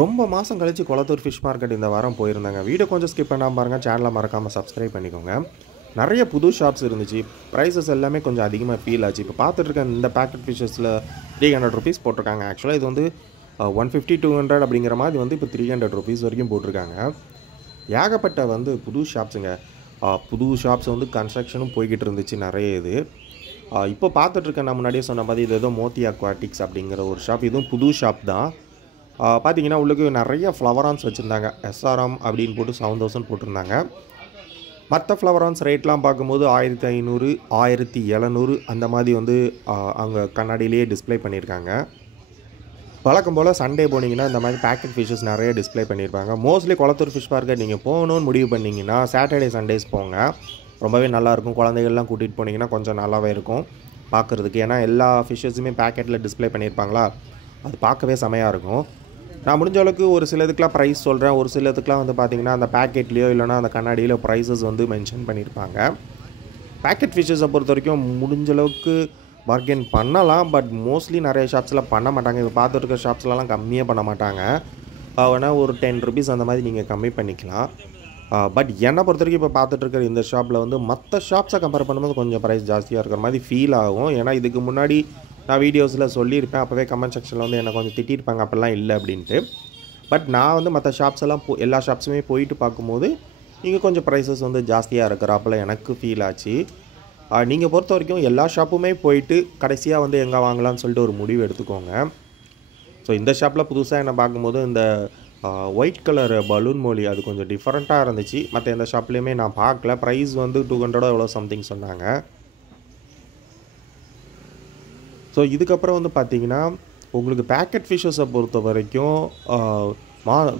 ரொம்ப மாதம் கழிச்சு கொளத்தூர் ஃபிஷ் மார்க்கெட் இந்த வாரம் போயிருந்தாங்க. வீடியோ கொஞ்சம் ஸ்கிப் பண்ணாமல் பாருங்கள். சேனலை மறக்காமல் சப்ஸ்கிரைப் பண்ணிக்கோங்க. நிறைய புது ஷாப்ஸ் இருந்துச்சு. ப்ரைஸஸ் எல்லாமே கொஞ்சம் அதிகமாக ஃபீல் ஆச்சு. இப்போ பார்த்துட்ருக்க இந்த பேக்கெட் ஃபிஷ்ஷஸில் 300 ருபீஸ் போட்டிருக்காங்க. ஆக்சுவலாக இது வந்து 150-200 அப்படிங்கிற மாதிரி வந்து இப்போ 300 ருபீஸ் வரைக்கும் போட்டிருக்காங்க. ஏகப்பட்ட வந்து புது ஷாப்ஸுங்க. புது ஷாப்ஸ் வந்து கன்ஸ்ட்ரக்ஷனும் போய்கிட்டு இருந்துச்சு நிறைய இது. இப்போ பார்த்துட்ருக்கேன், நான் முன்னாடியே சொன்ன மாதிரி இது ஏதோ மோத்தி அக்வாட்டிக்ஸ் அப்படிங்கிற ஒரு ஷாப். இதுவும் புது ஷாப் தான். பார்த்தீங்கன்னா உள்ளுக்கு நிறைய ஃப்ளவரான்ஸ் வச்சுருந்தாங்க. SRM அப்படின்னு போட்டு 7000 போட்டிருந்தாங்க. மற்ற ஃப்ளவரான்ஸ் ரேட்லாம் பார்க்கும்போது 1500, 1700 அந்த மாதிரி வந்து அங்கே கண்ணாடியிலேயே டிஸ்பிளே பண்ணியிருக்காங்க. வழக்கம் போல் சண்டே போனீங்கன்னா இந்த மாதிரி பேக்கெட் ஃபிஷ்ஷஸ் நிறைய டிஸ்பிளே பண்ணியிருப்பாங்க. மோஸ்ட்லி கொளத்தூர் ஃபிஷ் மார்க்கெட் நீங்கள் போகணுன்னு முடிவு பண்ணிங்கன்னா சாட்டர்டே சண்டேஸ் போங்க. ரொம்பவே நல்லாயிருக்கும். குழந்தைகள்லாம் கூட்டிகிட்டு போனீங்கன்னா கொஞ்சம் நல்லாவே இருக்கும் பார்க்குறதுக்கு. ஏன்னா எல்லா ஃபிஷ்ஷஸுமே பேக்கெட்டில் டிஸ்பிளே பண்ணியிருப்பாங்களா, அது பார்க்கவே செமையாக இருக்கும். நான் முடிஞ்ச அளவுக்கு ஒரு சிலதுக்கெலாம் ப்ரைஸ் சொல்கிறேன். ஒரு சிலதுக்கெலாம் வந்து பார்த்திங்கன்னா அந்த பேக்கெட்லேயோ இல்லைனா அந்த கண்ணாடியிலோ ப்ரைஸஸ் வந்து மென்ஷன் பண்ணியிருப்பாங்க. பேக்கெட் ஃபிஷ்ஷஸை பொறுத்த வரைக்கும் முடிஞ்ச அளவுக்கு பார்கெயின் பண்ணலாம். பட் மோஸ்ட்லி நிறைய ஷாப்ஸில் பண்ண மாட்டாங்க. இப்போ பார்த்துருக்க ஷாப்ஸ்லாம் கம்மியாக பண்ண மாட்டாங்க. வேணால் ஒரு 10 ருபீஸ் அந்த மாதிரி நீங்கள் கம்மி பண்ணிக்கலாம். பட் என்னை பொறுத்த வரைக்கும் இப்போ பார்த்துட்ருக்கிற இந்த ஷாப்பில் வந்து மற்ற ஷாப்ஸை கம்பேர் பண்ணும்போது கொஞ்சம் ப்ரைஸ் ஜாஸ்தியாக இருக்கிற மாதிரி ஃபீல் ஆகும். ஏன்னா இதுக்கு முன்னாடி நான் வீடியோஸில் சொல்லியிருப்பேன். அப்போவே கமெண்ட் செக்ஷனில் வந்து என்னை கொஞ்சம் திட்டிருப்பாங்க, அப்படிலாம் இல்லை அப்படின்ட்டு. பட் நான் வந்து மற்ற ஷாப்ஸ் எல்லாம் எல்லா ஷாப்ஸுமே போயிட்டு பார்க்கும்போது இங்கே கொஞ்சம் ப்ரைஸஸ் வந்து ஜாஸ்தியாக இருக்கிறாப்பில் எனக்கு ஃபீல் ஆச்சு. நீங்கள் பொறுத்த வரைக்கும் எல்லா ஷாப்புமே போயிட்டு கடைசியாக வந்து எங்கே வாங்கலாம்னு சொல்லிட்டு ஒரு முடிவு எடுத்துக்கோங்க. ஸோ இந்த ஷாப்பில் புதுசாக என்ன பார்க்கும்போது இந்த ஒயிட் கலர் பலூன் மோலி அது கொஞ்சம் டிஃப்ரெண்ட்டாக இருந்துச்சு. மற்ற எந்த ஷாப்லேயுமே நான் பார்க்கல. ப்ரைஸ் வந்து 200 எவ்வளோ சம்திங் சொன்னாங்க. ஸோ இதுக்கப்புறம் வந்து பார்த்திங்கன்னா உங்களுக்கு பேக்கெட் ஃபிஷ்ஷஸை பொறுத்த வரைக்கும்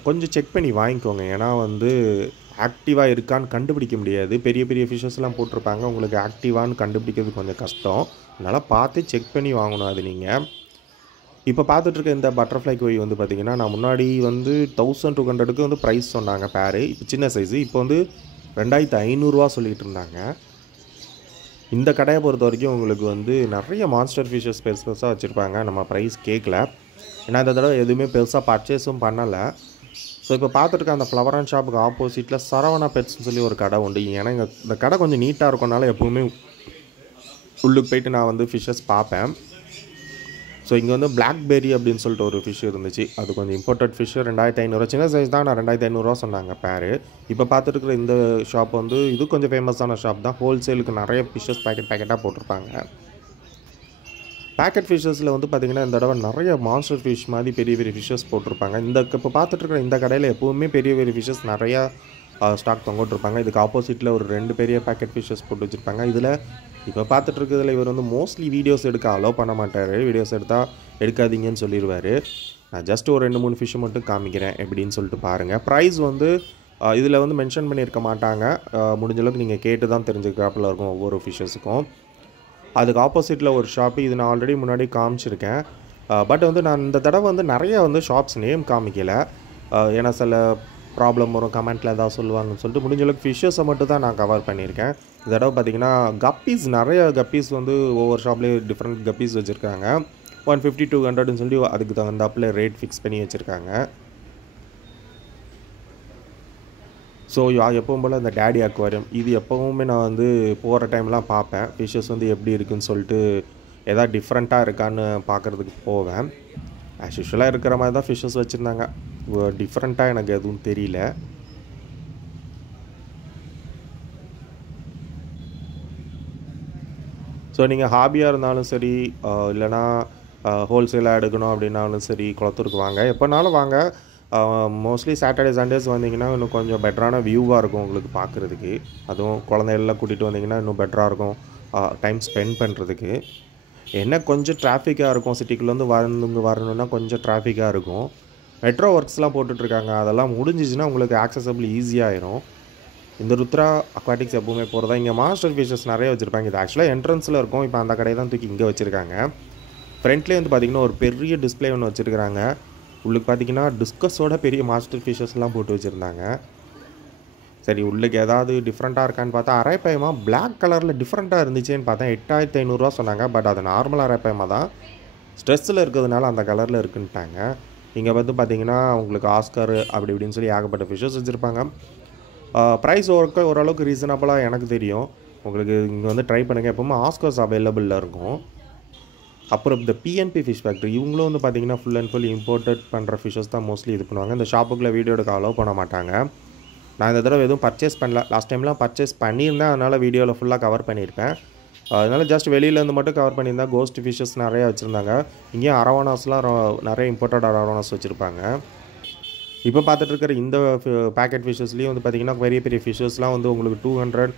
கொஞ்சம் செக் பண்ணி வாங்கிக்கோங்க. ஏன்னா வந்து ஆக்டிவாக இருக்கான்னு கண்டுபிடிக்க முடியாது. பெரிய பெரிய ஃபிஷ்ஷஸ்லாம் போட்டிருப்பாங்க. உங்களுக்கு ஆக்டிவான்னு கண்டுபிடிக்கிறது கொஞ்சம் கஷ்டம். அதனால் பார்த்து செக் பண்ணி வாங்கணும். அது நீங்கள் இப்போ பார்த்துட்ருக்க இந்த பட்டர்ஃப்ளை கோழி வந்து பார்த்திங்கன்னா நான் முன்னாடி வந்து 1200க்கு வந்து ப்ரைஸ் சொன்னாங்க பேரு. இப்போ சின்ன சைஸு இப்போ வந்து 2500 சொல்லிகிட்டு இருந்தாங்க. இந்த கடையை பொறுத்த வரைக்கும் உங்களுக்கு வந்து நிறைய மான்ஸ்டர் ஃபிஷ்ஷஸ் பெருசாக வச்சுருப்பாங்க. நம்ம ப்ரைஸ் கேட்கல. ஏன்னா இந்த தடவை எதுவுமே பெருசாக பர்ச்சேஸும் பண்ணலை. ஸோ இப்போ பார்த்துருக்க அந்த ஃப்ளவரான் ஷாப்புக்கு ஆப்போசிட்டில் சரவணா பெட்ஸ்னு சொல்லி ஒரு கடை உண்டு. ஏன்னா இந்த கடை கொஞ்சம் நீட்டாக இருக்கனால எப்போவுமே உள்ளுக்கு போயிட்டு நான் வந்து ஃபிஷ்ஷஸ் பார்ப்பேன். ஸோ இங்கே வந்து பிளாக்பெரி அப்படின்னு சொல்லிட்டு ஒரு ஃபிஷ் இருந்துச்சு. அது கொஞ்சம் இம்போர்ட்டட் ஃபிஷ்ஷு 2500. சின்ன சைஸ் தான். நான் 2500 சொன்னாங்க பேரு. இப்போ பார்த்துட்டு இந்த ஷாப் வந்து இது கொஞ்சம் ஃபேமஸான ஷாப் தான். ஹோல்சேலுக்கு நிறைய ஃபிஷ்ஷஸ் பேக்கெட்டாக போட்டிருப்பாங்க. பேக்கெட் ஃபிஷ்ஷஸில் வந்து பார்த்திங்கன்னா இந்த தடவை நிறைய மான்ஸ்டர் ஃபிஷ் மாதிரி பெரிய பெரிய ஃபிஷ்ஷஸ் போட்டிருப்பாங்க. இப்போ பார்த்துட்ருக்கிற இந்த கடையில் எப்போவுமே பெரிய பெரிய ஃபிஷ்ஷஸ் நிறையா ஸ்டாக் தொங்கிட்டுருப்பாங்க. இதுக்கு ஆப்போசிட்டில் ஒரு 2 பெரிய பேக்கெட் ஃபிஷ்ஷஸ் போட்டு வச்சுருப்பாங்க. இதில் இப்போ பார்த்துட்ருக்கிறதுல இவர் வந்து மோஸ்ட்லி வீடியோஸ் எடுக்க அலோவ் பண்ண மாட்டார். வீடியோஸ் எடுத்தால் எடுக்காதீங்கன்னு சொல்லிடுவார். நான் ஜஸ்ட் ஒரு 2-3 ஃபிஷ்ஷை மட்டும் காமிக்கிறேன் எப்படின்னு சொல்லிட்டு பாருங்கள். ப்ரைஸ் வந்து இதில் வந்து மென்ஷன் பண்ணியிருக்க மாட்டாங்க. முடிஞ்சளவுக்கு நீங்கள் கேட்டு தான் தெரிஞ்சுக்கிறாப்பில் இருக்கும் ஒவ்வொரு ஃபிஷ்ஷஸுக்கும். அதுக்கு ஆப்போசிட்டில் ஒரு ஷாப்பு. இது நான் ஆல்ரெடி முன்னாடி காமிச்சிருக்கேன். பட் வந்து நான் இந்த தடவை வந்து நிறைய வந்து ஷாப்ஸ் நேம் காமிக்கலை. ஏன்னா சில ப்ராப்ளம் வரும், கமெண்ட்டில் ஏதாவது சொல்லுவாங்கன்னு சொல்லிட்டு முடிஞ்சளவுக்கு ஃபிஷ்ஷஸை மட்டும் தான் நான் கவர் பண்ணியிருக்கேன். இந்த தடவை பார்த்திங்கன்னா கப்பீஸ் நிறைய கப்பீஸ் வந்து ஒவ்வொரு ஷாப்லேயும் டிஃப்ரெண்ட் கப்பீஸ் வச்சுருக்காங்க. 150-200ன்னு சொல்லி அதுக்கு தகுந்தாப்பில் ரேட் ஃபிக்ஸ் பண்ணி வச்சுருக்காங்க. ஸோ எப்பவும் போல் இந்த டேடி அக்வாரியம் இது எப்போவுமே நான் வந்து போகிற டைம்லாம் பார்ப்பேன். ஃபிஷ்ஷஸ் வந்து எப்படி இருக்குதுன்னு சொல்லிட்டு எதாவது டிஃப்ரெண்ட்டாக இருக்கான்னு பார்க்குறதுக்கு போவேன். ஆஸ் யூஷுவலாக இருக்கிற மாதிரி தான் ஃபிஷ்ஷஸ் வச்சுருந்தாங்க. டிஃப்ரெண்ட்டாக எனக்கு எதுவும் தெரியல. ஸோ நீங்கள் ஹாபியாக இருந்தாலும் சரி, இல்லைனா ஹோல்சேலாக எடுக்கணும் அப்படின்னாலும் சரி, குளத்தூருக்கு வாங்க. எப்போனாலும் வாங்க. மோஸ்ட்லி சாட்டர்டே சண்டேஸ் வந்தீங்கன்னா இன்னும் கொஞ்சம் பெட்டரான வியூவாக இருக்கும் உங்களுக்கு பார்க்குறதுக்கு. அதுவும் குழந்தைகள்லாம் கூட்டிகிட்டு வந்தீங்கன்னா இன்னும் பெட்டராக இருக்கும் டைம் ஸ்பெண்ட் பண்ணுறதுக்கு. என்ன கொஞ்சம் டிராஃபிக்காக இருக்கும். சிட்டிக்குள்ளேருந்து வரணுன்னா கொஞ்சம் டிராஃபிக்காக இருக்கும். மெட்ரோ ஒர்க்ஸ்லாம் போட்டுட்ருக்காங்க. அதெல்லாம் முடிஞ்சிச்சுன்னா உங்களுக்கு ஆக்சசபிள் ஈஸியாகிடும். இந்த ருத்ரா அக்வாட்டிக்ஸ் எப்போவுமே போகிறதா. இங்கே மாஸ்டர் ஃபிஷ்ஷஸ் நிறைய வச்சுருப்பாங்க. இது ஆக்சுவலாக என்ட்ரன்ஸில் இருக்கும். இப்போ அந்த கடையை தான் தூக்கி இங்கே வச்சுருக்காங்க. ஃப்ரண்ட்லேயே வந்து பார்த்திங்கன்னா ஒரு பெரிய டிஸ்பிளே ஒன்று வச்சுருக்காங்க. உள்ளுக்கு பார்த்திங்கன்னா டிஸ்கஸோட பெரிய மாஸ்டர் ஃபிஷ்ஷஸ்லாம் போட்டு வச்சுருந்தாங்க. சரி உள்ளுக்கு ஏதாவது டிஃப்ரெண்ட்டாக இருக்கான்னு பார்த்தா அரைப்பயமா பிளாக் கலரில் டிஃப்ரெண்ட்டாக இருந்துச்சேன்னு பார்த்தேன். 8500 சொன்னாங்க. பட் அது நார்மல் அரைப்பயமா தான். ஸ்ட்ரெஸ்ஸில் இருக்கிறதுனால அந்த கலரில் இருக்குன்ட்டாங்க. இங்கே வந்து பார்த்தீங்கன்னா உங்களுக்கு ஆஸ்கர் அப்படி இப்படின்னு சொல்லி ஏகப்பட்ட ஃபிஷ்ஷஸ் வச்சுருப்பாங்க. ப்ரைஸ் ஓரளவுக்கு ரீசனபிளாக எனக்கு தெரியும். உங்களுக்கு இங்கே வந்து ட்ரை பண்ணுங்கள். எப்போவுமே ஆஸ்கர்ஸ் அவைலபிளில் இருக்கும். அப்புறம் இந்த பிஎன்பி ஃபிஷ் ஃபேக்ட்ரி இவங்களும் வந்து பார்த்தீங்கன்னா ஃபுல் அண்ட் ஃபுல் இம்போர்ட்டட் பண்ணுற ஃபிஷ்ஷஸ் தான் மோஸ்ட்லி இது பண்ணுவாங்க. இந்த ஷாப்புக்குள்ளே வீடியோ எடுக்க அலோவ் பண்ண மாட்டாங்க. நான் இந்த தடவை எதுவும் பர்ச்சேஸ் பண்ணல. லாஸ்ட் டைம்லாம் பர்ச்சேஸ் பண்ணியிருந்தேன். அதனால் வீடியோவில் ஃபுல்லாக கவர் பண்ணியிருப்பேன். அதனால் ஜஸ்ட் வெளியிலேருந்து மட்டும் கவர் பண்ணியிருந்தேன். கோஸ்ட் ஃபிஷ்ஷஸ் நிறையா வச்சுருந்தாங்க. இங்கேயும் அரவானாஸ்லாம் நிறைய இம்போர்ட்டட் அரவானாஸ் வச்சுருப்பாங்க. இப்போ பார்த்துட்டு இருக்கிற இந்த பேக்கெட் ஃபிஷ்ஷஸ்லேயும் வந்து பார்த்திங்கன்னா பெரிய பெரிய ஃபிஷ்ஷஸ்லாம் வந்து உங்களுக்கு 200,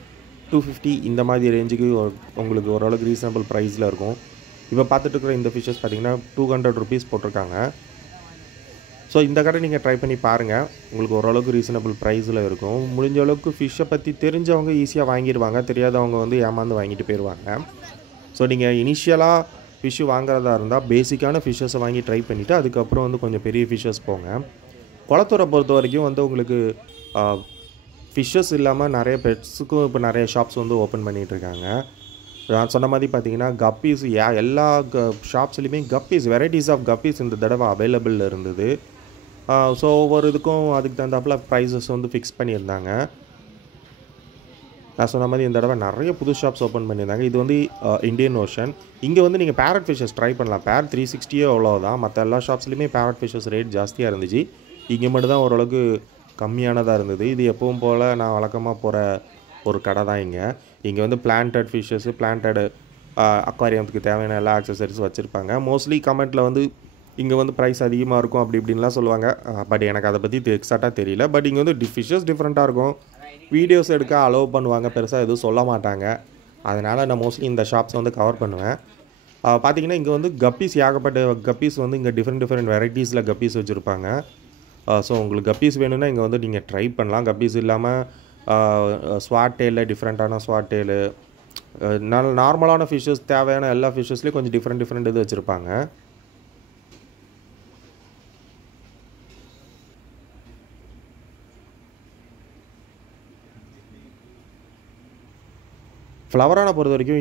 250 இந்த மாதிரி ரேஞ்சுக்கு உங்களுக்கு ஓரளவுக்கு ரீசனபிள் ப்ரைஸில் இருக்கும். இப்போ பார்த்துட்டு இருக்கிற இந்த ஃபிஷ்ஷஸ் பார்த்திங்கன்னா 200 ருபீஸ் போட்டிருக்காங்க. ஸோ இந்த கடை நீங்கள் ட்ரை பண்ணி பாருங்கள். உங்களுக்கு ஓரளவுக்கு ரீசனபிள் ப்ரைஸில் இருக்கும். முடிஞ்ச அளவுக்கு ஃபிஷ்ஷை பற்றி தெரிஞ்சவங்க ஈஸியாக வாங்கிடுவாங்க. தெரியாதவங்க வந்து ஏமாந்து வாங்கிட்டு போயிடுவாங்க. ஸோ நீங்கள் இனிஷியலாக ஃபிஷ்ஷு வாங்குறதா இருந்தால் பேசிக்கான ஃபிஷ்ஷஸை வாங்கி ட்ரை பண்ணிவிட்டு அதுக்கப்புறம் வந்து கொஞ்சம் பெரிய ஃபிஷ்ஷஸ் போங்க. குளத்தூரை பொறுத்த வரைக்கும் வந்து உங்களுக்கு ஃபிஷ்ஷஸ் இல்லாமல் நிறைய பெட்ஸுக்கும் இப்போ நிறைய ஷாப்ஸ் வந்து ஓப்பன் பண்ணிகிட்ருக்காங்க. நான் சொன்ன மாதிரி பார்த்தீங்கன்னா கப்பீஸ் எல்லா ஷாப்ஸ்லையுமே கப்பீஸ் வெரைட்டிஸ் ஆஃப் கப்பீஸ் இந்த தடவை அவைலபிளில் இருந்தது. ஸோ ஒவ்வொரு இதுக்கும் அதுக்கு தகுந்தாப்பில் ப்ரைஸஸ் வந்து ஃபிக்ஸ் பண்ணியிருந்தாங்க. நான் சொன்ன மாதிரி இந்த தடவை நிறைய புது ஷாப்ஸ் ஓப்பன் பண்ணியிருந்தாங்க. இது வந்து இந்தியன் ஓஷன். இங்கே வந்து நீங்கள் பேரட் ஃபிஷ்ஷஸ் ட்ரை பண்ணலாம். பேர் 360 அவ்வளோதான். மற்ற எல்லா ஷாப்ஸ்லையுமே பேரட் ஃபிஷ்ஷஸ் ரேட் ஜாஸ்தியாக இருந்துச்சு. இங்கே மட்டும் தான் ஓரளவுக்கு கம்மியானதாக இருந்தது. இது எப்பவும் போல் நான் வழக்கமாக போகிற ஒரு கடை தான் இங்கே. இங்கே வந்து பிளான்டட் ஃபிஷ்ஷஸ்ஸு பிளான்டட் அக்வாரியத்துக்கு தேவையான எல்லா ஆக்சசரிஸும் வச்சுருப்பாங்க. மோஸ்ட்லி கமெண்ட்டில் வந்து இங்கே வந்து ப்ரைஸ் அதிகமாக இருக்கும் அப்படி இப்படின்லாம் சொல்லுவாங்க. பட் எனக்கு அதை பற்றி எக்ஸாக்டாக தெரியல. பட் இங்கே வந்து ஃபிஷ்ஷஸ் டிஃப்ரெண்ட்டாக இருக்கும். வீடியோஸ் எடுக்க அலோவ் பண்ணுவாங்க. பெருசாக எதுவும் சொல்ல மாட்டாங்க. அதனால் நான் மோஸ்ட்லி இந்த ஷாப்ஸை வந்து கவர் பண்ணுவேன். பார்த்திங்கன்னா இங்கே வந்து கப்பீஸ் ஏகப்பட்ட கப்பீஸ் வந்து இங்கே டிஃப்ரெண்ட் வெரைட்டிஸில் கப்பீஸ் வச்சுருப்பாங்க. ஸோ உங்களுக்கு கப்பீஸ் வேணும்னா இங்கே வந்து நீங்கள் ட்ரை பண்ணலாம். கப்பீஸ் இல்லாமல் ஸ்வாட் டெயிலில் டிஃப்ரெண்ட்டான ஸ்வாட் டெயிலு நார்மலான ஃபிஷ்ஷஸ் தேவையான எல்லா ஃபிஷ்ஷஸ்லேயும் கொஞ்சம் டிஃப்ரெண்ட் இது வச்சுருப்பாங்க. ஃப்ளவரானை பொறுத்த வரைக்கும்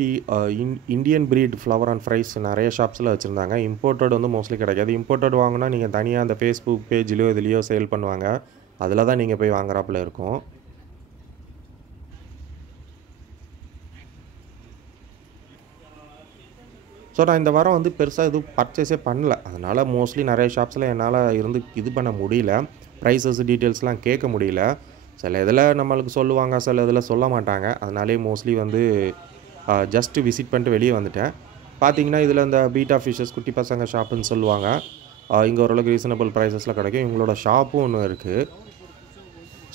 Indian breed flower and fries நிறைய ஷாப்ஸில் வச்சுருந்தாங்க. இம்போர்ட்டட் வந்து மோஸ்ட்லி கிடைக்காது. இம்போர்ட்டட் வாங்கினா நீங்கள் தனியாக அந்த ஃபேஸ்புக் பேஜ்லேயோ இதுலேயோ சேல் பண்ணுவாங்க. அதில் தான் நீங்கள் போய் வாங்குறாப்புல இருக்கும். ஸோ நான் இந்த வாரம் வந்து பெருசாக எதுவும் பர்ச்சேஸே பண்ணல. அதனால் மோஸ்ட்லி நிறைய ஷாப்ஸில் என்னால் இருந்து இது பண்ண முடியல. ப்ரைஸஸ் டீட்டெயில்ஸ்லாம் கேட்க முடியல. சில இதில் நம்மளுக்கு சொல்லுவாங்க, சில இதில் சொல்ல மாட்டாங்க. அதனாலே மோஸ்ட்லி வந்து ஜஸ்ட்டு விசிட் பண்ணிட்டு வெளியே வந்துட்டேன். பார்த்தீங்கன்னா இதில் இந்த பீட்டா ஃபிஷ்ஷஸ் குட்டி பசங்க ஷாப்புன்னு சொல்லுவாங்க. இங்கே ஓரளவுக்கு ரீசனபிள் ப்ரைஸஸில் கிடைக்கும். இவங்களோட ஷாப்பும் ஒன்று இருக்குது.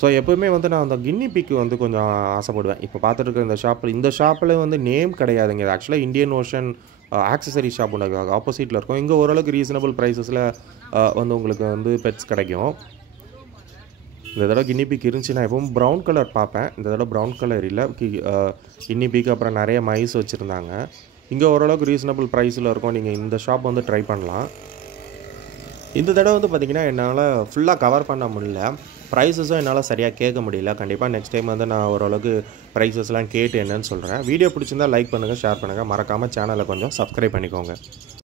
ஸோ எப்போவுமே வந்து நான் அந்த கின்னி பிக்கு வந்து கொஞ்சம் ஆசைப்படுவேன். இப்போ பார்த்துட்டு இருக்க இந்த ஷாப்பில் வந்து நேம் கிடையாதுங்க. இது ஆக்சுவலாக இந்தியன் ஓஷன் ஆக்சசரி ஷாப் ஒன்று ஆப்போசிட்டில் இருக்கும். இங்கே ஓரளவுக்கு ரீசனபிள் ப்ரைஸஸில் வந்து உங்களுக்கு வந்து பெட்ஸ் கிடைக்கும். இந்த தடவை கின்னி பீக் இருந்துச்சு. நான் எப்பவும் ப்ரௌன் கலர் பார்ப்பேன். இந்த தடவை ப்ரௌன் கலர் இல்லை. கின்னி பீக் அப்புறம் நிறைய மைஸ் வச்சுருந்தாங்க. இங்கே ஓரளவுக்கு ரீசனபிள் ப்ரைஸில் இருக்கும். நீங்கள் இந்த ஷாப் வந்து ட்ரை பண்ணலாம். இந்த தடவை வந்து பார்த்திங்கன்னா என்னால் ஃபுல்லாக கவர் பண்ண முடியல. ப்ரைஸஸும் என்னால் சரியாக கேட்க முடியல. கண்டிப்பாக நெக்ஸ்ட் டைம் வந்து நான் ஓரளவுக்கு ப்ரைஸஸ்லாம் கேட்டு என்னன்னு சொல்கிறேன். வீடியோ பிடிச்சிருந்தால் லைக் பண்ணுங்கள், ஷேர் பண்ணுங்கள். மறக்காமல் சேனலை கொஞ்சம் சப்ஸ்கிரைப் பண்ணிக்கோங்க.